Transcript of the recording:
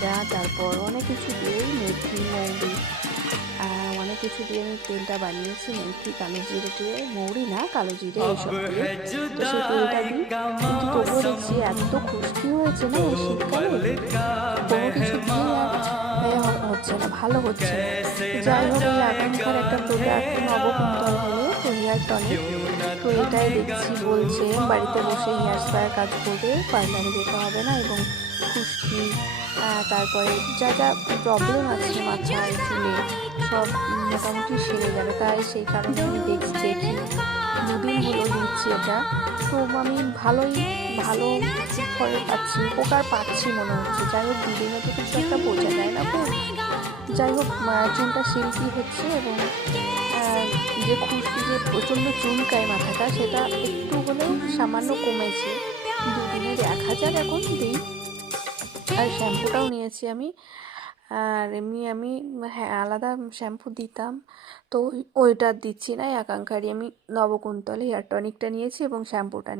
জিরা, তারপর অনেক কিছু দিয়েই মেথি, মৌরি, অনেক কিছু দিয়ে আমি তেলটা বানিয়েছি। মেথি, কালো জিরে দিয়ে, মৌরি না কালো জিরে এইসব দিয়ে তো সেই তেলটা দিই। কিন্তু তবুও দেখছি এত খুশকি হয়েছে না এই শীতকালে, কোনো কিছু দিয়ে আর হচ্ছে না, ভালো হচ্ছে না। তো যাই হোক, এই আকাঙ্ক্ষার একটা প্রোডাক্ট নবকুন্তল বলে, তো হেয়ার টনিক। তো এটাই দেখছি বলছে বাড়িতে বসে হেয়ার স্পার কাজ করবে, পার্লারে যেতে হবে না, এবং খুশকি, তারপরে যা যা প্রবলেম আছে মাথায় চুলে সব মোটামুটি সেরে যাবে। তাই সেই কারণে আমি দেখি দুদিন হলো নিচ্ছি এটা। তো আমি ভালো ফল পাচ্ছি, উপকার পাচ্ছি মনে হচ্ছে। যাই হোক, দুদিনে তো কিছু একটা বোঝা যায় না। তো যাই হোক, চুলটা সিল্কি হচ্ছে, এবং যে খুশকি, যে প্রচণ্ড চুলকায় মাথাটা, সেটা একটু হলেও সামান্য কমেছে। দুদিনে দেখা যাক, এখন দিই। আর শ্যাম্পুটাও নিয়েছি আমি। আর এমনি আমি, হ্যাঁ, আলাদা শ্যাম্পু দিতাম, তো ওইটা দিচ্ছি না। এই আকাঙ্ক্ষারই আমি নবকুন্তল হেয়ার টনিকটা নিয়েছি এবং শ্যাম্পুটা নিয়েছি।